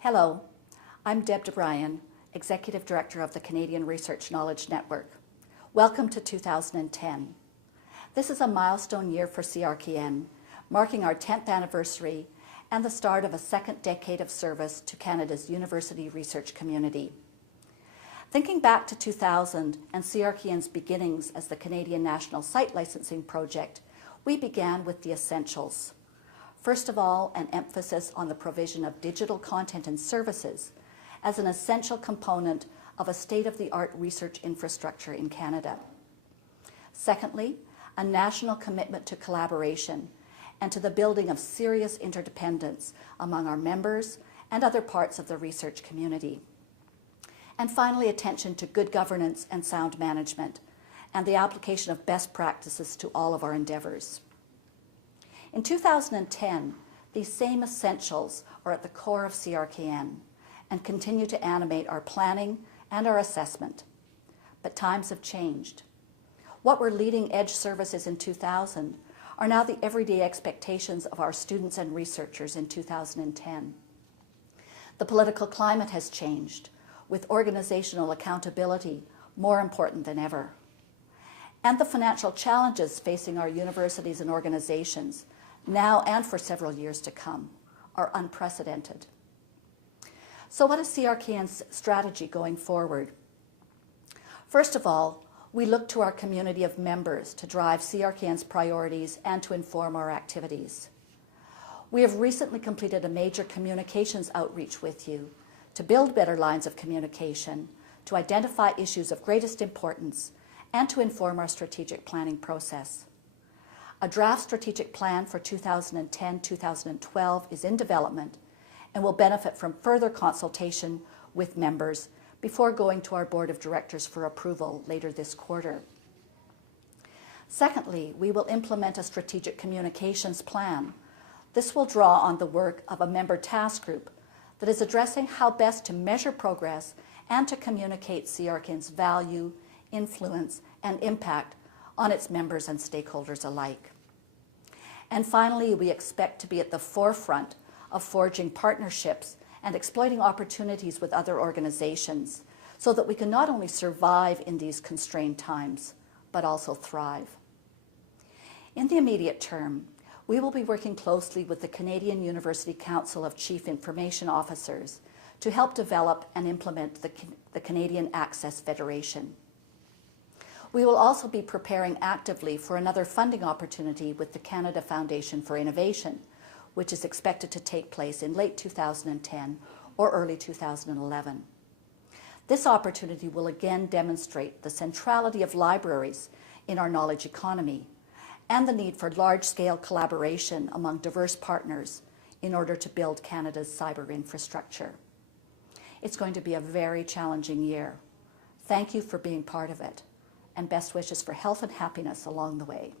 Hello, I'm Deb DeBryan, Executive Director of the Canadian Research Knowledge Network. Welcome to 2010. This is a milestone year for CRKN, marking our 10th anniversary and the start of a second decade of service to Canada's university research community. Thinking back to 2000 and CRKN's beginnings as the Canadian National Site Licensing Project, we began with the essentials. First of all, an emphasis on the provision of digital content and services as an essential component of a state-of-the-art research infrastructure in Canada. Secondly, a national commitment to collaboration and to the building of serious interdependence among our members and other parts of the research community. And finally, attention to good governance and sound management and the application of best practices to all of our endeavors. In 2010, these same essentials are at the core of CRKN and continue to animate our planning and our assessment. But times have changed. What were leading edge services in 2000 are now the everyday expectations of our students and researchers in 2010. The political climate has changed, with organizational accountability more important than ever. And the financial challenges facing our universities and organizations, now and for several years to come, are unprecedented. So what is CRKN's strategy going forward? First of all, we look to our community of members to drive CRKN's priorities and to inform our activities. We have recently completed a major communications outreach with you to build better lines of communication, to identify issues of greatest importance, and to inform our strategic planning process. A draft strategic plan for 2010-2012 is in development and will benefit from further consultation with members before going to our Board of Directors for approval later this quarter. Secondly, we will implement a strategic communications plan. This will draw on the work of a member task group that is addressing how best to measure progress and to communicate CRKN's value, influence, and impact on its members and stakeholders alike. And finally, we expect to be at the forefront of forging partnerships and exploiting opportunities with other organizations so that we can not only survive in these constrained times, but also thrive. In the immediate term, we will be working closely with the Canadian University Council of Chief Information Officers to help develop and implement the Canadian Access Federation. We will also be preparing actively for another funding opportunity with the Canada Foundation for Innovation, which is expected to take place in late 2010 or early 2011. This opportunity will again demonstrate the centrality of libraries in our knowledge economy and the need for large-scale collaboration among diverse partners in order to build Canada's cyber infrastructure. It's going to be a very challenging year. Thank you for being part of it, and best wishes for health and happiness along the way.